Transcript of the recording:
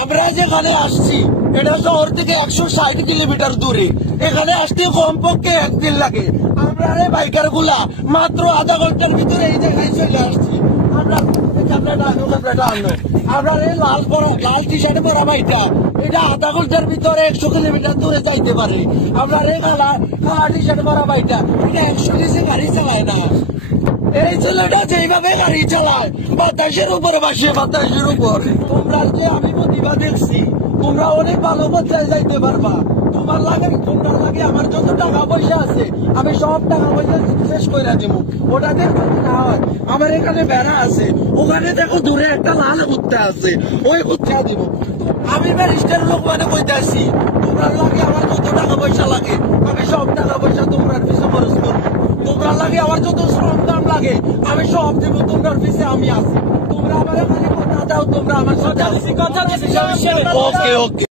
আমরা যেখানে আসছি এটা শহর থেকে 160 কিলোমিটার দূরে, এখানে আসতে কমপক্ষে একদিন লাগে। আমরা বাইকার গুলা মাত্র আধা ঘন্টার ভিতরে এই জায়গায় চলে আসছি। আমরা লাল টি শার্টে পরা বাইকটা এটা আধা ঘন্টার ভিতরে 100 কিলোমিটার দূরে যাইতে পারে। আমরা কালা টি শার্টে পরা বাইকটা এটা 100 নিচে গাড়ি চালায় না। এই ছেলেটা যেভাবে গাড়ি চালায় বাতাসের উপর বাসে, বাতাসের উপর। তোমরা যে আমি প্রতিভা দেখছি, তোমরা অনেক ভালো পর্যায়ে যাইতে পারবা। তোমার লাগে আমার যত টাকা পয়সা আছে আমি সব টাকা পয়সা শেষ করে দিব। ওটা দেখো না হয় আমার এখানে বেড়া আছে, ওখানে দেখো দূরে একটা লাল কুত্তা আছে, ওই কুত্তা দিব। আমি ব্যারিস্টার লোক মানে কইতে আসি, তোমরা লাগে আমার যত টাকা পয়সা লাগে আমি সব টাকা পয়সা তোমরা পিছনে খরচ করবো। তোমরা লাগে আমার যত শ্রম দাম লাগে আমি সব দেবো, তোমার পিছিয়ে আমি আছি। তোমরা আমার এখানে কথা দাও, তোমরা আমার কথা। ওকে ওকে।